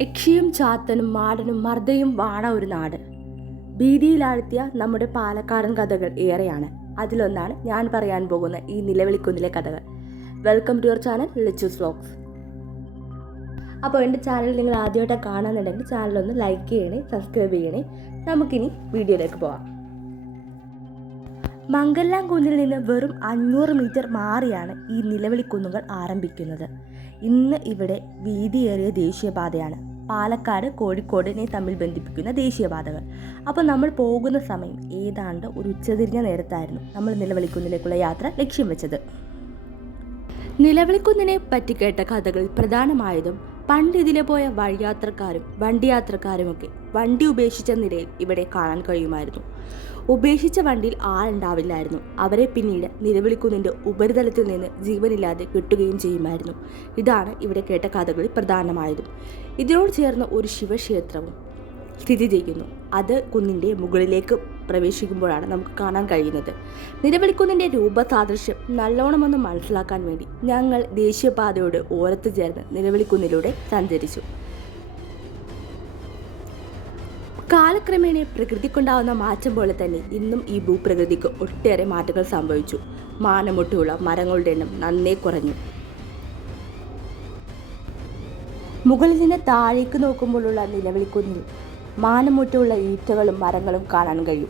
യക്ഷിയും ചാത്തനും മാടനും മർദ്ദയും വാണ ഒരു നാട്. ഭീതിയിലാഴ്ത്തിയ നമ്മുടെ പാലക്കാടൻ കഥകൾ ഏറെയാണ്. അതിലൊന്നാണ് ഞാൻ പറയാൻ പോകുന്ന ഈ നിലവിളിക്കുന്നിലെ കഥകൾ. Welcome to your channel Lichu's vlogs അപ്പോൾ എന്റെ ചാനൽ നിങ്ങൾ ആദ്യമായിട്ട് ചാനൽ ചാനലൊന്ന് ലൈക്ക് ചെയ്യണേ സബ്സ്ക്രൈബ് ചെയ്യണേ. നമുക്കിനി വീഡിയോയിലേക്ക് പോവാം. മംഗല്ലാം കുന്നിൽ നിന്ന് വെറും അഞ്ഞൂറ് മീറ്റർ മാറിയാണ് ഈ നിലവിളിക്കുന്നുകൾ ആരംഭിക്കുന്നത്. ഇന്ന് ഇവിടെ വീതിയേറിയ ദേശീയപാതയാണ്. പാലക്കാട് കോഴിക്കോടിനെ തമ്മിൽ ബന്ധിപ്പിക്കുന്ന ദേശീയപാതകൾ. അപ്പോൾ നമ്മൾ പോകുന്ന സമയം ഏതാണ്ട് ഒരു ഉച്ചതിരിഞ്ഞ നേരത്തായിരുന്നു നമ്മൾ നിലവിളിക്കുന്നിലേക്കുള്ള യാത്ര ലക്ഷ്യം വെച്ചത്. നിലവിളിക്കുന്നിനെ പറ്റി കേട്ട കഥകളിൽ പ്രധാനമായതും പണ്ട് ഇതിലെ പോയ വഴിയാത്രക്കാരും വണ്ടി യാത്രക്കാരുമൊക്കെ വണ്ടി ഉപേക്ഷിച്ച നിലയിൽ ഇവിടെ കാണാൻ കഴിയുമായിരുന്നു. ഉപേക്ഷിച്ച വണ്ടിയിൽ ആളുണ്ടാവില്ലായിരുന്നു അവരെ പിന്നീട് നിലവിളിക്കുന്നതിന്റെ ഉപരിതലത്തിൽ നിന്ന് ജീവനില്ലാതെ കിട്ടുകയും ചെയ്യുമായിരുന്നു. ഇതാണ് ഇവിടെ കേട്ട കഥകളിൽ പ്രധാനമായതും. ഇതിനോട് ചേർന്ന ഒരു ശിവക്ഷേത്രവും സ്ഥിതി ചെയ്യുന്നു. അത് കുന്നിന്റെ മുകളിലേക്ക് പ്രവേശിക്കുമ്പോഴാണ് നമുക്ക് കാണാൻ കഴിയുന്നത്. നിലവിളിക്കുന്നിന്റെ രൂപസാദൃശ്യം നല്ലോണമെന്ന് മനസ്സിലാക്കാൻ വേണ്ടി ഞങ്ങൾ ദേശീയപാതയോട് ഓരത്ത് ചേർന്ന് നിലവിളിക്കുന്നിലൂടെ സഞ്ചരിച്ചു. കാലക്രമേണ പ്രകൃതിക്കുണ്ടാവുന്ന മാറ്റം പോലെ തന്നെ ഇന്നും ഈ ഭൂപ്രകൃതിക്ക് ഒട്ടേറെ മാറ്റങ്ങൾ സംഭവിച്ചു. മാനമൊട്ടുള്ള മരങ്ങളുടെ എണ്ണം നന്നേ കുറഞ്ഞു. മുകളിൽ നിന്ന് താഴേക്ക് നോക്കുമ്പോഴുള്ള നിലവിളിക്കുന്നിൽ മാനമുറ്റുള്ള ഈറ്റകളും മരങ്ങളും കാണാൻ കഴിയും.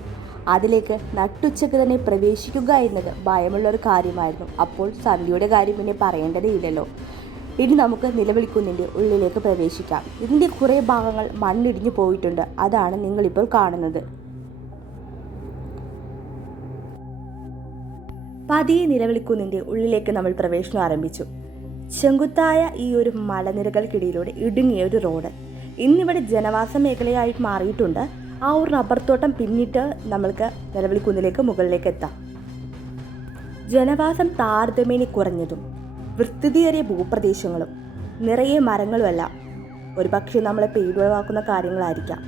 അതിലേക്ക് നട്ടുച്ചക്ക് തന്നെ പ്രവേശിക്കുക എന്നത് ഭയമുള്ള ഒരു കാര്യമായിരുന്നു. അപ്പോൾ സന്ധ്യയുടെ കാര്യം പിന്നെ പറയേണ്ടതേ ഇല്ലല്ലോ. ഇനി നമുക്ക് നിലവിളിക്കുന്നിന്റെ ഉള്ളിലേക്ക് പ്രവേശിക്കാം. ഇതിന്റെ കുറേ ഭാഗങ്ങൾ മണ്ണിടിഞ്ഞു പോയിട്ടുണ്ട്. അതാണ് നിങ്ങളിപ്പോൾ കാണുന്നത്. പതിയെ നിലവിളിക്കുന്നിന്റെ ഉള്ളിലേക്ക് നമ്മൾ പ്രവേശനം ആരംഭിച്ചു. ചെങ്കുത്തായ ഈ ഒരു മലനിരകൾക്കിടയിലൂടെ ഇടുങ്ങിയ ഒരു റോഡ്. ഇന്നിവിടെ ജനവാസ മേഖലയായി മാറിയിട്ടുണ്ട്. ആ ഒരു റബ്ബർ തോട്ടം പിന്നിട്ട് നമ്മൾക്ക് നിലവിളിക്കുന്നിലേക്ക് മുകളിലേക്ക് എത്താം. ജനവാസം താരതമ്യേന കുറഞ്ഞതും വൃത്തിതിയേറിയ ഭൂപ്രദേശങ്ങളും നിറയെ മരങ്ങളുമെല്ലാം ഒരു പക്ഷേ നമ്മളെ പേടിവാക്കുന്ന കാര്യങ്ങളായിരിക്കാം.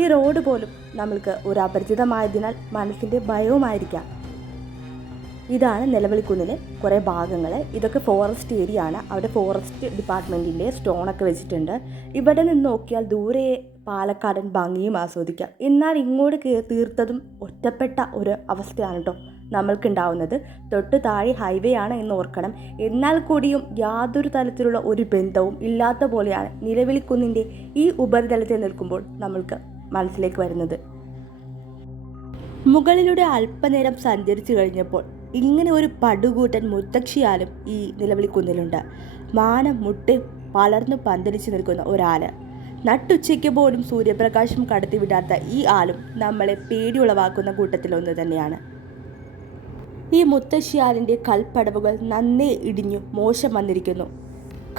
ഈ റോഡ് പോലും നമ്മൾക്ക് ഒരു അപരിചിതമായതിനാൽ മനസ്സിന്റെ ഭയവുമായിരിക്കാം. ഇതാണ് നിലവിളിക്കുന്നിലെ കുറേ ഭാഗങ്ങൾ ഇതൊക്കെ ഫോറസ്റ്റ് ഏരിയ ആണ്. അവിടെ ഫോറസ്റ്റ് ഡിപ്പാർട്ട്മെന്റിന്റെ സ്റ്റോണൊക്കെ വെച്ചിട്ടുണ്ട്. ഇവിടെ നിന്ന് നോക്കിയാൽ ദൂരെ പാലക്കാടൻ ഭംഗിയും ആസ്വദിക്കാം. എന്നാൽ ഇങ്ങോട്ട് തീർത്തതും ഒറ്റപ്പെട്ട ഒരു അവസ്ഥയാണ് കേട്ടോ നമ്മൾക്കുണ്ടാവുന്നത്. തൊട്ട് താഴെ ഹൈവേ ആണ് എന്ന് ഓർക്കണം. എന്നാൽ കൂടിയും യാതൊരു തരത്തിലുള്ള ഒരു ബന്ധവും ഇല്ലാത്ത പോലെയാണ് നിലവിളിക്കുന്നിന്റെ ഈ ഉപരിതലത്തിൽ നിൽക്കുമ്പോൾ നമ്മൾക്ക് മനസ്സിലേക്ക് വരുന്നത്. മുകളിലൂടെ അല്പനേരം സഞ്ചരിച്ചു കഴിഞ്ഞപ്പോൾ ഇങ്ങനെ ഒരു പടുകൂട്ടൻ മുത്തക്ഷിയാലും ഈ നിലവിളിക്കുന്നിലുണ്ട് മാനം മുട്ടി പലർന്നു പന്തലിച്ച് നിൽക്കുന്ന ഒരാൾ നട്ടുച്ചയ്ക്ക് പോലും സൂര്യപ്രകാശം കടത്തിവിടാത്ത ഈ ആലും നമ്മളെ പേടിയുളവാക്കുന്ന കൂട്ടത്തിലൊന്ന് തന്നെയാണ്. ഈ മുത്തശ്ശിയാലിന്റെ കൽപ്പടവുകൾ നന്നേ ഇടിഞ്ഞു മോശം വന്നിരിക്കുന്നു.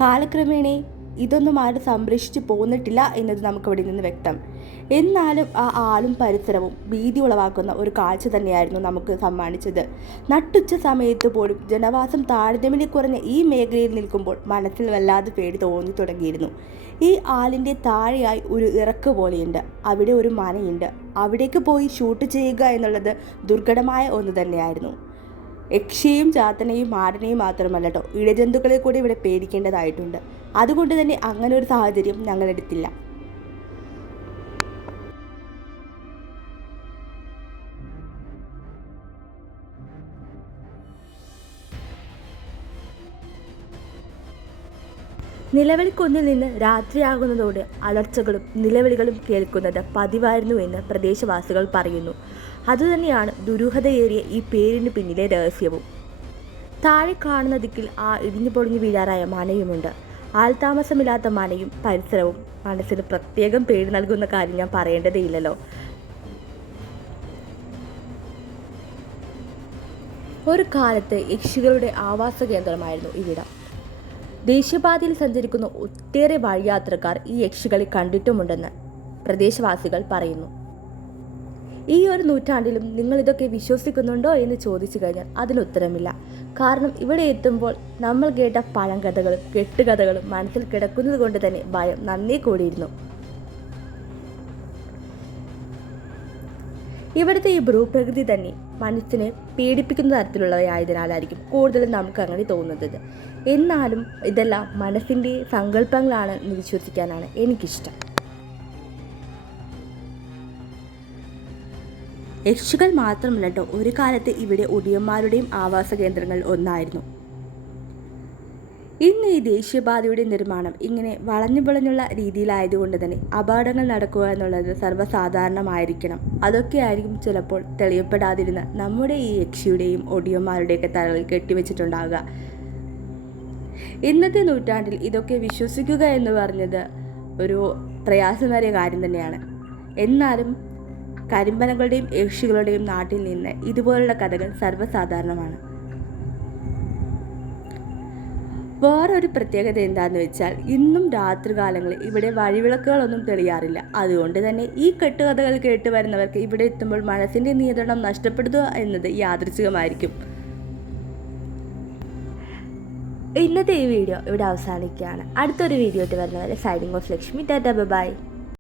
കാലക്രമേണ ഇതൊന്നും ആരും സംരക്ഷിച്ചു പോന്നിട്ടില്ല എന്നത് നമുക്കിവിടെ നിന്ന് വ്യക്തം. എന്നാലും ആ ആളും പരിസരവും ഭീതി ഉളവാക്കുന്ന ഒരു കാഴ്ച തന്നെയായിരുന്നു നമുക്ക് സമ്മാനിച്ചത്. നട്ടുച്ച സമയത്ത് പോലും ജനവാസം താരതമ്യം കുറഞ്ഞ ഈ മേഖലയിൽ നിൽക്കുമ്പോൾ മനസ്സിൽ വല്ലാതെ പേടി തോന്നി തുടങ്ങിയിരുന്നു. ഈ ആലിന്റെ താഴെയായി ഒരു ഇറക്ക് പോലെയുണ്ട്. അവിടെ ഒരു മനയുണ്ട്. അവിടേക്ക് പോയി ഷൂട്ട് ചെയ്യുക എന്നുള്ളത് ദുർഘടമായ ഒന്ന് തന്നെയായിരുന്നു. യക്ഷിയും ചാത്തനെയും മാടനെയും മാത്രമല്ലട്ടോ കേട്ടോ ഇഴജന്തുക്കളെ കൂടി ഇവിടെ പേടിക്കേണ്ടതായിട്ടുണ്ട്. അതുകൊണ്ട് തന്നെ അങ്ങനെ ഒരു സാഹചര്യം ഞങ്ങളെടുത്തില്ല നിലവിളിക്കുന്നിൽ നിന്ന് രാത്രിയാകുന്നതോടെ അലർച്ചകളും നിലവിളികളും കേൾക്കുന്നത് പതിവായിരുന്നു എന്ന് പ്രദേശവാസികൾ പറയുന്നു. അതുതന്നെയാണ് ദുരൂഹതയേറിയ ഈ പേരിന് പിന്നിലെ രഹസ്യവും. താഴെ കാണുന്ന ദിക്കിൽ ആ ഇടിഞ്ഞു പൊളിഞ്ഞു വീഴാറായ മനയുമുണ്ട്. ആൾതാമസമില്ലാത്ത മനയും പരിസരവും. മനസ്സിന് പ്രത്യേകം പേടി നൽകുന്ന കാര്യം ഞാൻ പറയേണ്ടതേയില്ലല്ലോ ഒരു കാലത്ത് യക്ഷികളുടെ ആവാസ കേന്ദ്രമായിരുന്നു ഇവിടം. ദേശീയപാതയിൽ സഞ്ചരിക്കുന്ന ഒട്ടേറെ വഴിയാത്രക്കാർ ഈ യക്ഷികളെ കണ്ടിട്ടുമുണ്ടെന്ന് പ്രദേശവാസികൾ പറയുന്നു. ഈ ഒരു നൂറ്റാണ്ടിലും നിങ്ങൾ ഇതൊക്കെ വിശ്വസിക്കുന്നുണ്ടോ എന്ന് ചോദിച്ചു കഴിഞ്ഞാൽ അതിന് ഉത്തരമില്ല. കാരണം ഇവിടെ എത്തുമ്പോൾ നമ്മൾ കേട്ട പഴങ്കഥകളും കെട്ടുകഥകളും മനസ്സിൽ കിടക്കുന്നത് കൊണ്ട് തന്നെ ഭയം നന്നേ കൂടിയിരുന്നു. ഇവിടുത്തെ ഈ ഭൂപ്രകൃതി തന്നെ മനസ്സിനെ പീഡിപ്പിക്കുന്ന തരത്തിലുള്ളവയായതിനാലായിരിക്കും കൂടുതലും നമുക്ക് അങ്ങനെ തോന്നുന്നത്. എന്നാലും ഇതെല്ലാം മനസ്സിന്റെ സങ്കല്പങ്ങളാണ് എന്ന് വിശ്വസിക്കാനാണ് എനിക്കിഷ്ടം. യക്ഷികൾ മാത്രമല്ല ഒരു കാലത്ത് ഇവിടെ ഒടിയന്മാരുടെയും ആവാസ കേന്ദ്രങ്ങൾ ഒന്നായിരുന്നു. ഇന്ന് ഈ ദേശീയപാതയുടെ നിർമ്മാണം ഇങ്ങനെ വളഞ്ഞു വളഞ്ഞുള്ള രീതിയിലായതുകൊണ്ട് തന്നെ അപകടങ്ങൾ നടക്കുക എന്നുള്ളത് സർവസാധാരണമായിരിക്കണം. അതൊക്കെയായിരിക്കും ചിലപ്പോൾ തെളിയപ്പെടാതിരുന്ന നമ്മുടെ ഈ യക്ഷിയുടെയും ഒടിയന്മാരുടെയൊക്കെ തലകൾ കെട്ടിവെച്ചിട്ടുണ്ടാവുക. ഇന്നത്തെ നൂറ്റാണ്ടിൽ ഇതൊക്കെ വിശ്വസിക്കുക എന്ന് പറഞ്ഞത് ഒരു പ്രയാസമേറിയ കാര്യം തന്നെയാണ്. എന്നാലും കരിമ്പനകളുടെയും യക്ഷികളുടെയും നാട്ടിൽ നിന്ന് ഇതുപോലുള്ള കഥകൾ സർവസാധാരണമാണ്. വേറൊരു പ്രത്യേകത എന്താണെന്ന് വെച്ചാൽ ഇന്നും രാത്രികാലങ്ങളിൽ ഇവിടെ വഴിവിളക്കുകളൊന്നും തെളിയാറില്ല. അതുകൊണ്ട് തന്നെ ഈ കെട്ടുകഥകൾ കേട്ട് വരുന്നവർക്ക് ഇവിടെ എത്തുമ്പോൾ മനസ്സിന്റെ നിയന്ത്രണം നഷ്ടപ്പെടുക എന്നത് യാദൃച്ഛികമായിരിക്കും. ഇന്നത്തെ ഈ വീഡിയോ ഇവിടെ അവസാനിക്കുകയാണ്. അടുത്തൊരു വീഡിയോ ആയിട്ട് വരുന്നവരെ signing off Lakshmi tata bye.